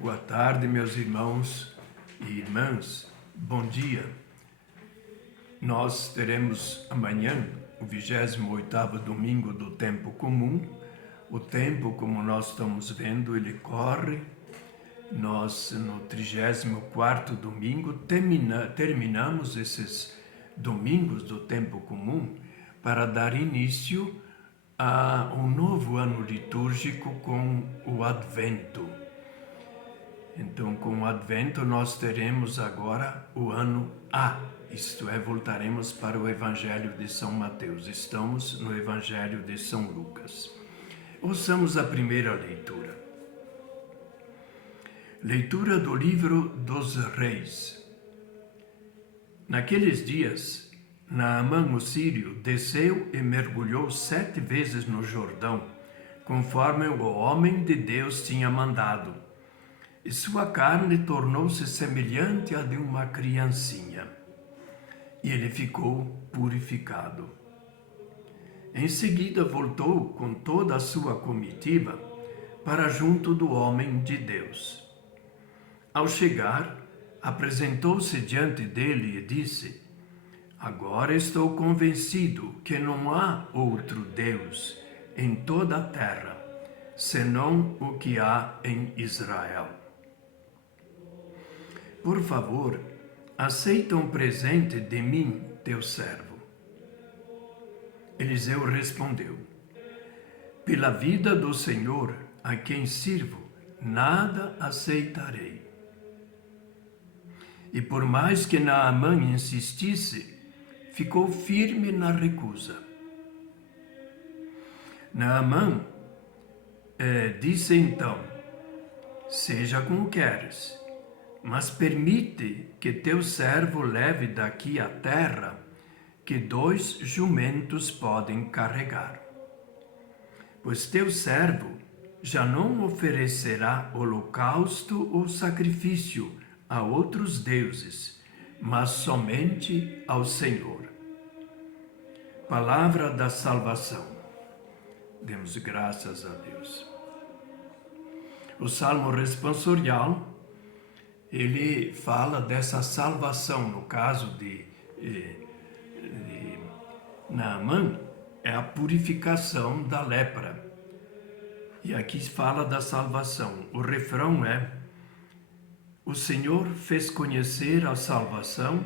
Boa tarde, meus irmãos e irmãs. Bom dia. Nós teremos amanhã o 28º domingo do tempo comum. O tempo, como nós estamos vendo, ele corre. Nós, no 34º domingo, terminamos esses domingos do tempo comum para dar início a um novo ano litúrgico com o Advento. Então, com o Advento, nós teremos agora o ano A, isto é, voltaremos para o Evangelho de São Mateus. Estamos no Evangelho de São Lucas. Ouçamos a primeira leitura. Leitura do livro dos Reis. Naqueles dias, Naamã o sírio desceu e mergulhou 7 vezes no Jordão, conforme o homem de Deus tinha mandado. E sua carne tornou-se semelhante à de uma criancinha. E ele ficou purificado. Em seguida voltou com toda a sua comitiva para junto do homem de Deus. Ao chegar, apresentou-se diante dele e disse: Agora estou convencido que não há outro Deus em toda a terra, senão o que há em Israel. Por favor, aceita um presente de mim, teu servo. Eliseu respondeu: Pela vida do Senhor, a quem sirvo, nada aceitarei. E por mais que Naamã insistisse, ficou firme na recusa. Naamã disse então: Seja como queres, mas permite que teu servo leve daqui a terra que 2 jumentos podem carregar. Pois teu servo já não oferecerá holocausto ou sacrifício a outros deuses, mas somente ao Senhor. Palavra da salvação. Demos graças a Deus. O Salmo responsorial, ele fala dessa salvação. No caso de Naamã, é a purificação da lepra. E aqui fala da salvação. O refrão é: O Senhor fez conhecer a salvação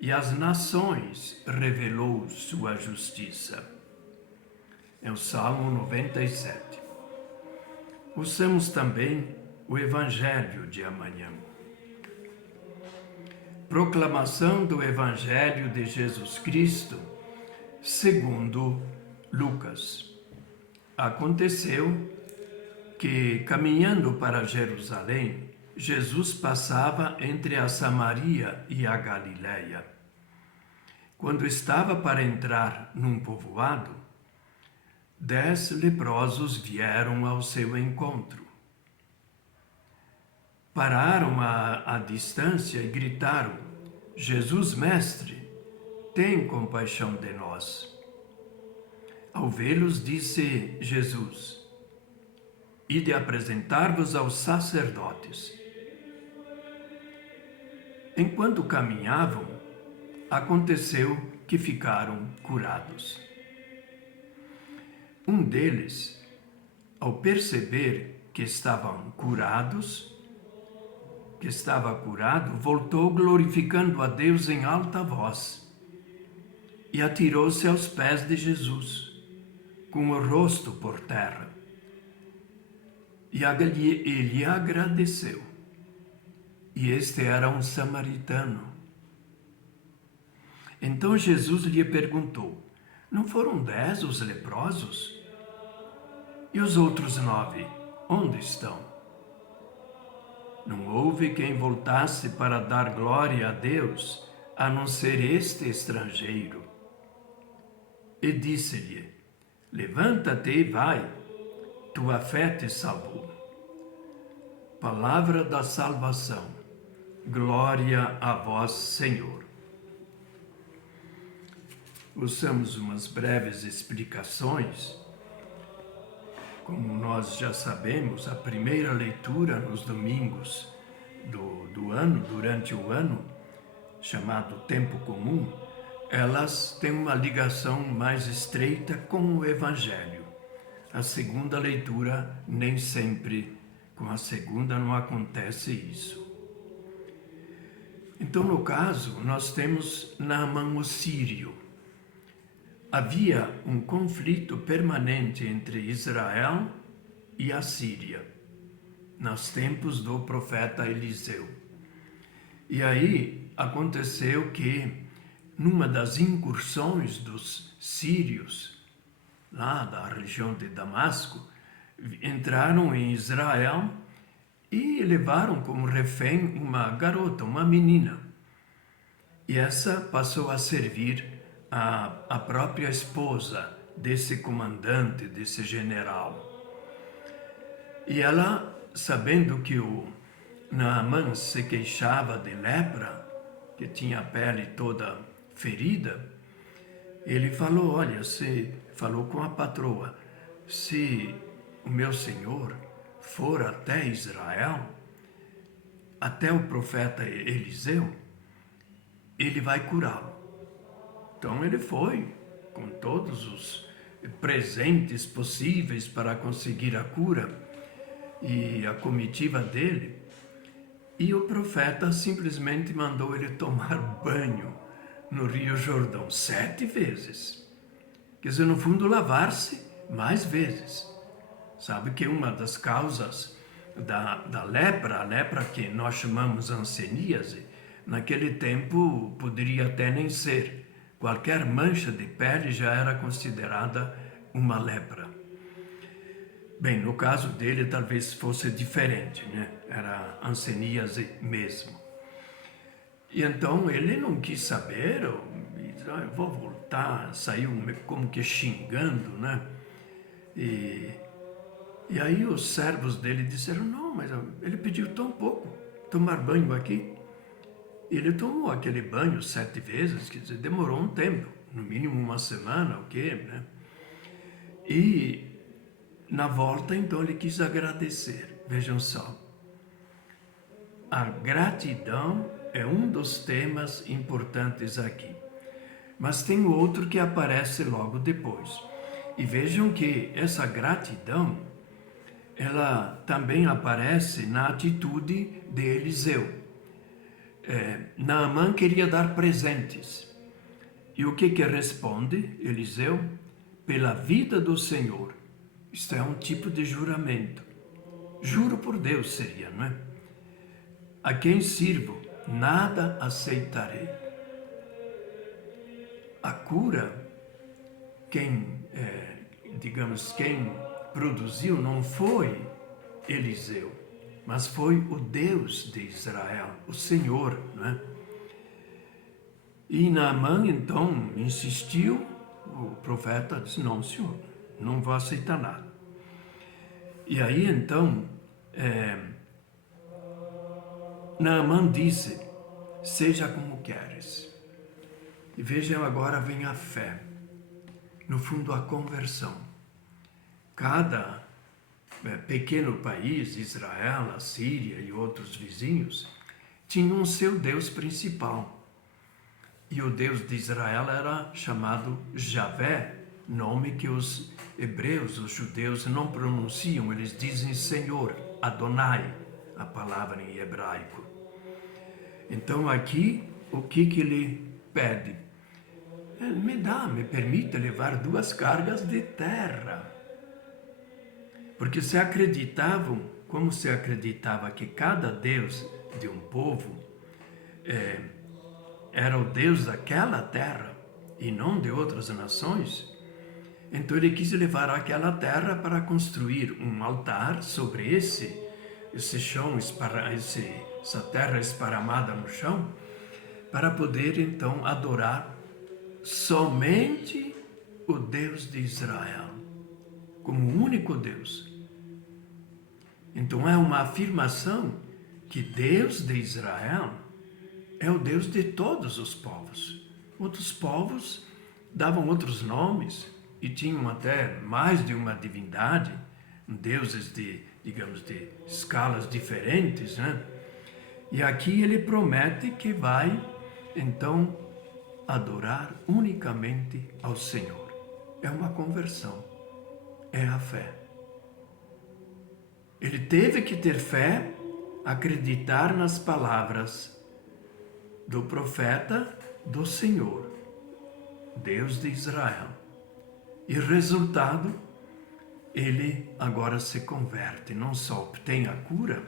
e às nações revelou sua justiça. É o Salmo 97. Ouçamos também o Evangelho de amanhã. Proclamação do Evangelho de Jesus Cristo, segundo Lucas. Aconteceu que, caminhando para Jerusalém, Jesus passava entre a Samaria e a Galiléia. Quando estava para entrar num povoado, 10 leprosos vieram ao seu encontro. Pararam à distância e gritaram: Jesus, mestre, tem compaixão de nós. Ao vê-los, disse Jesus: Ide apresentar-vos aos sacerdotes. Enquanto caminhavam, aconteceu que ficaram curados. Um deles, ao perceber que estavam curados, que estava curado, voltou glorificando a Deus em alta voz e atirou-se aos pés de Jesus, com o rosto por terra. E ele agradeceu. E este era um samaritano. Então Jesus lhe perguntou: Não foram 10 os leprosos? E os outros 9, onde estão? Não houve quem voltasse para dar glória a Deus, a não ser este estrangeiro. E disse-lhe: Levanta-te e vai, tua fé te salvou. Palavra da salvação. Glória a vós, Senhor. Ouçamos umas breves explicações como nós já sabemos, a primeira leitura nos domingos do ano, durante o ano, chamado Tempo Comum, elas têm uma ligação mais estreita com o Evangelho. A segunda leitura, nem sempre, com a segunda não acontece isso. Então, no caso, nós temos Naamã o sírio. Havia um conflito permanente entre Israel e a Síria, nos tempos do profeta Eliseu. E aí aconteceu que, numa das incursões dos sírios, lá da região de Damasco, entraram em Israel e levaram como refém uma garota, uma menina. E essa passou a servir a própria esposa desse comandante, desse general. E ela, sabendo que o Naamã se queixava de lepra, que tinha a pele toda ferida, ele falou, olha, falou com a patroa, se o meu senhor for até Israel, até o profeta Eliseu, ele vai curá-lo. Então ele foi, com todos os presentes possíveis para conseguir a cura, e a comitiva dele, e o profeta simplesmente mandou ele tomar banho no Rio Jordão 7 vezes. Quer dizer, no fundo, lavar-se mais vezes. Sabe que uma das causas da lepra, a lepra que nós chamamos hanseníase, naquele tempo poderia até nem ser. Qualquer mancha de pele já era considerada uma lepra. Bem, no caso dele talvez fosse diferente, né? Era hanseníase mesmo. E então ele não quis saber, eu vou voltar, saiu como que xingando, né? E aí os servos dele disseram, não, mas ele pediu tão pouco, tomar banho aqui. Ele tomou aquele banho 7 vezes, quer dizer, demorou um tempo, no mínimo uma semana, o quê, né? E na volta, então, ele quis agradecer. Vejam só, a gratidão é um dos temas importantes aqui. Mas tem outro que aparece logo depois. E vejam que essa gratidão, ela também aparece na atitude de Eliseu. Naamã queria dar presentes. E o que responde Eliseu? Pela vida do Senhor. Isto é um tipo de juramento. Juro por Deus seria, não é? A quem sirvo, nada aceitarei. A cura, quem produziu não foi Eliseu, mas foi o Deus de Israel, o Senhor, não é? E Naamã, então, insistiu, o profeta disse, não, senhor, não vou aceitar nada. E aí, então, Naamã disse, seja como queres. E vejam, agora vem a fé, no fundo a conversão. Cada pequeno país, Israel, a Síria e outros vizinhos, tinham o seu Deus principal. E o Deus de Israel era chamado Javé, nome que os hebreus, os judeus, não pronunciam, eles dizem Senhor, Adonai, a palavra em hebraico. Então aqui, o que ele pede? Me permite levar 2 cargas de terra. Porque se acreditavam, como se acreditava que cada Deus de um povo era o Deus daquela terra e não de outras nações, então ele quis levar aquela terra para construir um altar sobre esse chão, essa terra esparramada no chão, para poder então adorar somente o Deus de Israel, como o único Deus. Então é uma afirmação que Deus de Israel é o Deus de todos os povos. Outros povos davam outros nomes e tinham até mais de uma divindade, deuses digamos, de escalas diferentes, né? E aqui ele promete que vai, então, adorar unicamente ao Senhor. É uma conversão, é a fé. Ele teve que ter fé, acreditar nas palavras do profeta do Senhor, Deus de Israel. E resultado, ele agora se converte, não só obtém a cura,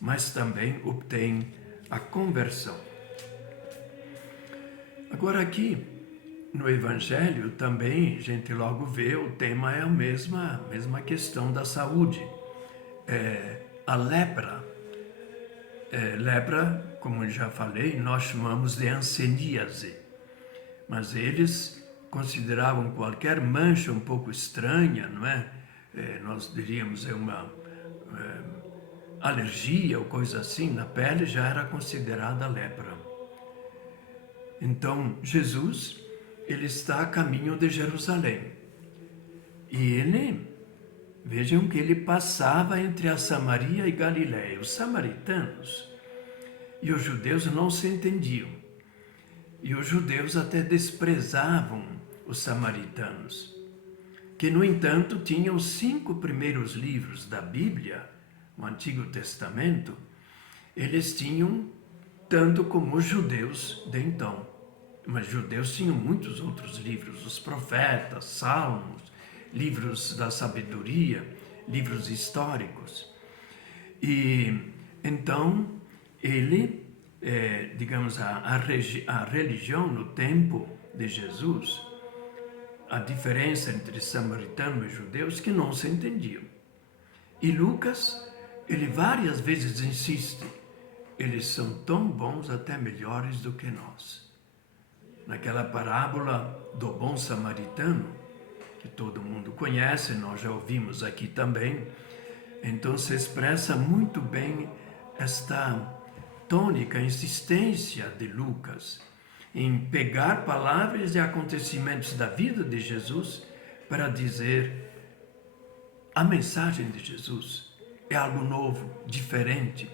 mas também obtém a conversão. Agora aqui, no Evangelho também, a gente logo vê, o tema é a mesma questão da saúde. A lepra. Lepra, como eu já falei, nós chamamos de hanseníase. Mas eles consideravam qualquer mancha um pouco estranha, não é? Nós diríamos uma alergia ou coisa assim na pele, já era considerada lepra. Então, Jesus, ele está a caminho de Jerusalém. E ele, vejam que ele passava entre a Samaria e Galiléia. Os samaritanos e os judeus não se entendiam. E os judeus até desprezavam os samaritanos, que, no entanto, tinham os 5 primeiros livros da Bíblia, o Antigo Testamento, eles tinham tanto como os judeus de então. Mas judeus tinham muitos outros livros, os profetas, salmos, livros da sabedoria, livros históricos. E então ele, digamos, a religião no tempo de Jesus, a diferença entre samaritano e judeus que não se entendiam. E Lucas, ele várias vezes insiste, eles são tão bons, até melhores do que nós. Naquela parábola do bom samaritano, que todo mundo conhece, nós já ouvimos aqui também, então se expressa muito bem esta tônica, insistência de Lucas em pegar palavras e acontecimentos da vida de Jesus para dizer a mensagem de Jesus é algo novo, diferente.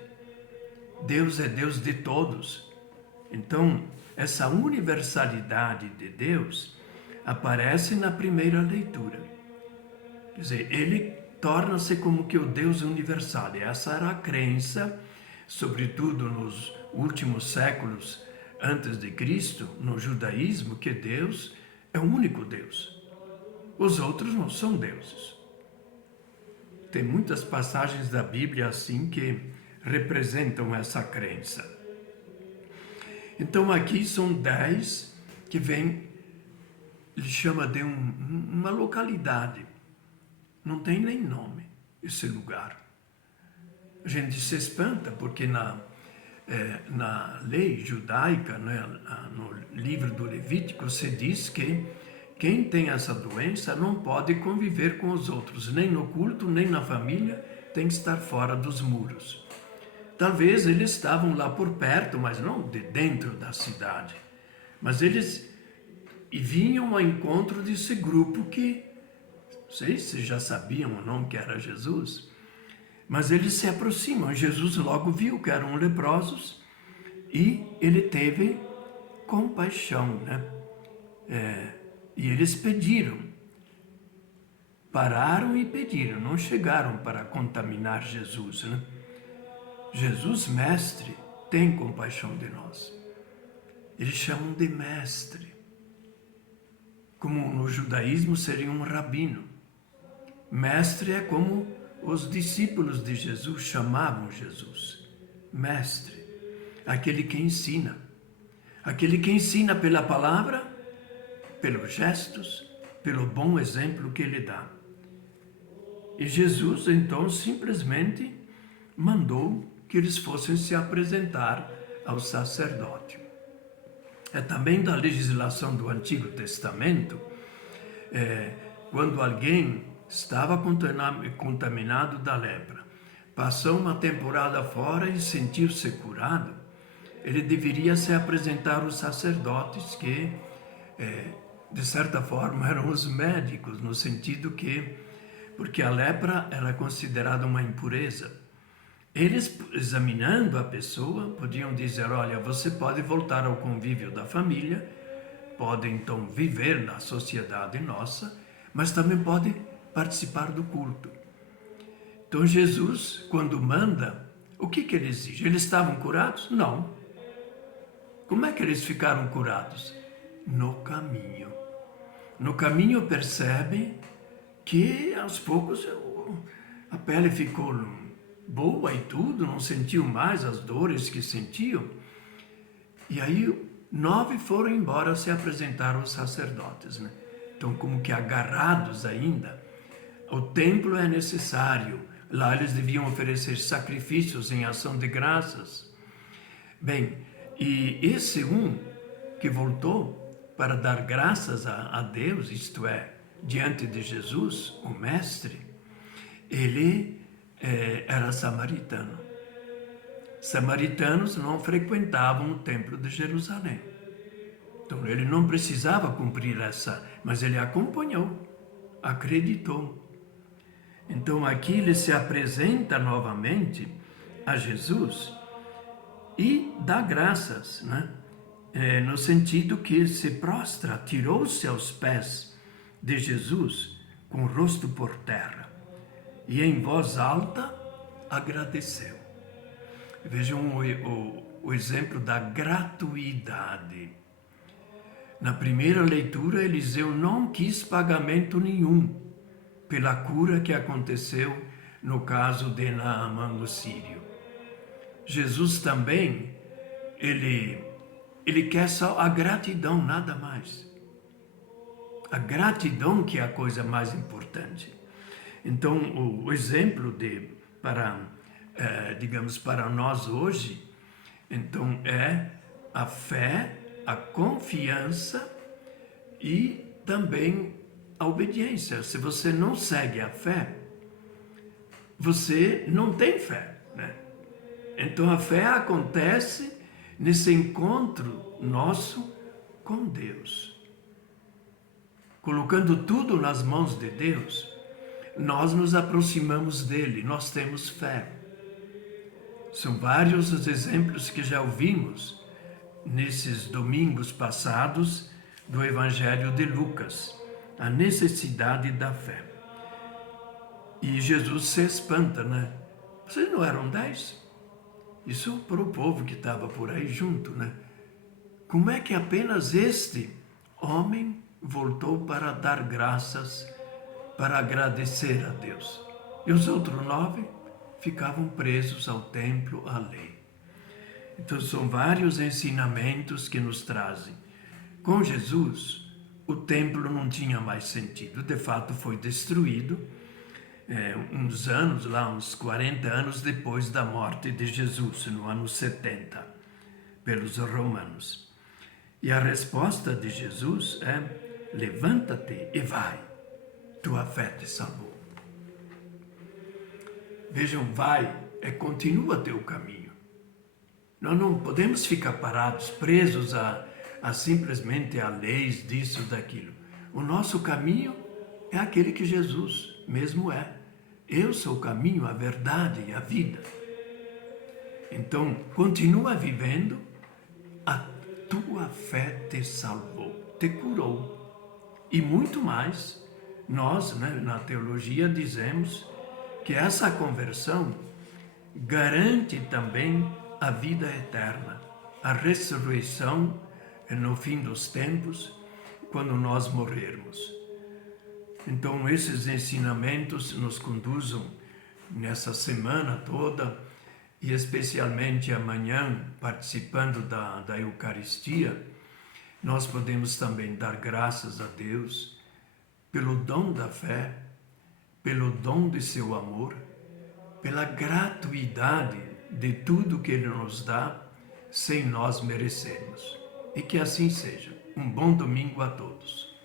Deus é Deus de todos. Então, essa universalidade de Deus aparece na primeira leitura. Quer dizer, ele torna-se como que o Deus universal. E essa era a crença, sobretudo nos últimos séculos antes de Cristo, no judaísmo, que Deus é o único Deus. Os outros não são deuses. Tem muitas passagens da Bíblia assim que representam essa crença. Então aqui são 10 que vem, ele chama de uma localidade. Não tem nem nome esse lugar. A gente se espanta porque na lei judaica, né, no livro do Levítico, se diz que quem tem essa doença não pode conviver com os outros, nem no culto, nem na família, tem que estar fora dos muros. Talvez eles estavam lá por perto, mas não de dentro da cidade. Mas eles vinham ao encontro desse grupo que, não sei se já sabiam ou não que era Jesus, mas eles se aproximam. Jesus logo viu que eram leprosos e ele teve compaixão, né? E eles pediram, pararam e pediram, não chegaram para contaminar Jesus, né? Jesus, mestre, tem compaixão de nós. Eles chamam de mestre. Como no judaísmo seria um rabino. Mestre é como os discípulos de Jesus chamavam Jesus. Mestre, aquele que ensina. Aquele que ensina pela palavra, pelos gestos, pelo bom exemplo que ele dá. E Jesus, então, simplesmente mandou que eles fossem se apresentar ao sacerdote. É também da legislação do Antigo Testamento, quando alguém estava contaminado da lepra, passou uma temporada fora e sentiu-se curado, ele deveria se apresentar aos sacerdotes que, de certa forma, eram os médicos, no sentido que porque a lepra era considerada uma impureza. Eles, examinando a pessoa, podiam dizer, olha, você pode voltar ao convívio da família, pode então viver na sociedade nossa, mas também pode participar do culto. Então Jesus, quando manda, o que ele exige? Eles estavam curados? Não. Como é que eles ficaram curados? No caminho. No caminho percebe que aos poucos a pele ficou boa e tudo, não sentiu mais as dores que sentiam. E aí 9 foram embora se apresentar aos sacerdotes, né? Então, como que agarrados ainda, o templo é necessário. Lá eles deviam oferecer sacrifícios em ação de graças. Bem, e esse que voltou para dar graças a Deus, isto é, diante de Jesus, o Mestre, ele era samaritano. Samaritanos não frequentavam o templo de Jerusalém. Então ele não precisava cumprir mas ele acompanhou, acreditou. Então aqui ele se apresenta novamente a Jesus e dá graças, né? No sentido que se prostra, tirou-se aos pés de Jesus com o rosto por terra e em voz alta agradeceu. Vejam o exemplo da gratuidade. Na primeira leitura, Eliseu não quis pagamento nenhum pela cura que aconteceu no caso de Naamã, o sírio. Jesus também, ele quer só a gratidão, nada mais. A gratidão que é a coisa mais importante. Então, o exemplo digamos, para nós hoje, então é a fé, a confiança e também a obediência. Se você não segue a fé, você não tem fé, né? Então a fé acontece nesse encontro nosso com Deus. Colocando tudo nas mãos de Deus, nós nos aproximamos dele, nós temos fé. São vários os exemplos que já ouvimos nesses domingos passados do Evangelho de Lucas, a necessidade da fé. E Jesus se espanta, né? Vocês não eram 10? Isso para o povo que estava por aí junto, né? Como é que apenas este homem voltou para dar graças, para agradecer a Deus? E os outros 9 ficavam presos ao templo, à lei. Então são vários ensinamentos que nos trazem. Com Jesus, o templo não tinha mais sentido. De fato, foi destruído uns anos, lá uns 40 anos depois da morte de Jesus, no ano 70, pelos romanos. E a resposta de Jesus é: levanta-te e vai, tua fé te salvou. Vejam, vai, continua teu caminho. Nós não podemos ficar parados, presos a simplesmente a leis disso, daquilo. O nosso caminho é aquele que Jesus mesmo é. Eu sou o caminho, a verdade e a vida. Então, continua vivendo, a tua fé te salvou, te curou. E muito mais, nós, né, na teologia, dizemos que essa conversão garante também a vida eterna, a ressurreição no fim dos tempos, quando nós morrermos. Então, esses ensinamentos nos conduzem nessa semana toda, e especialmente amanhã, participando da Eucaristia, nós podemos também dar graças a Deus pelo dom da fé, pelo dom de seu amor, pela gratuidade de tudo que Ele nos dá, sem nós merecermos. E que assim seja. Um bom domingo a todos.